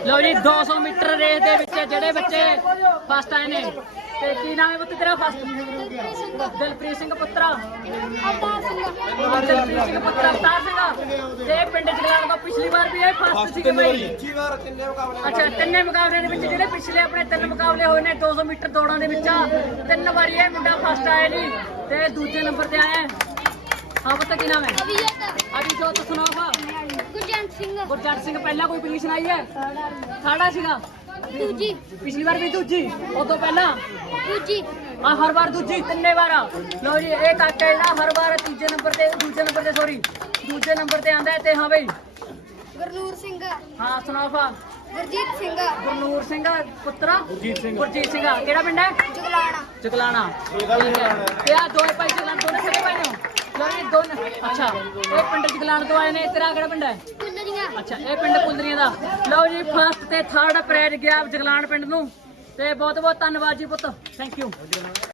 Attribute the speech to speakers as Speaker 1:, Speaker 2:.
Speaker 1: लो जी 200 metre race दे विच जेड़े बच्चे first आए ने ते की नाम है पुत्र तेरा फस्ट दिलप्रीत सिंह पुत्रा दिलप्रीत सिंह पुत्रा अवतार सिंह ते पिंड जगलाल दा पिछली बार भी ये फस्ट सी भाई अच्छा तिन्ने मुकाबले दे विच जेड़े पिछले अपने तीन मुकाबले होए ने 200 मीटर दौड़ां दे विच तीन वारी ये मुंडा फस्ट आया जी ते दूजे नंबर ते आया हां पुत्र की नाम है अभिजोत सुनाओ गुरजंट सिंह पहला कोई पोजीशन आई है साड़ा सीगा दूजी पिछली बार भी दूजी उदों पहला दूजी हां हर बार दूजी तिन्ने बार लो जी एक काका जेड़ा हर बार तीजे नंबर ते दूजे नंबर ते सॉरी दूजे नंबर ते आंदा है ते हां भाई
Speaker 2: गुरनूर सिंह
Speaker 1: हां सुनाओ फा गुरनूर सिंह पुत्रा गुरजीत सिंह केड़ा पिंड है जगलाना ते आ दो भाई जगलाना दोने सगे भाई ने दोनों अच्छा ये पिंड जगलान तो आए ने तेरा केड़ा पिंड है अच्छा ये पिंड कुंदरियां दा लो जी फर्स्ट ते थर्ड प्राइज गया जगलान पिंड नूं ते बहुत बहुत धन्नवाद जी पुत्त थैंक यू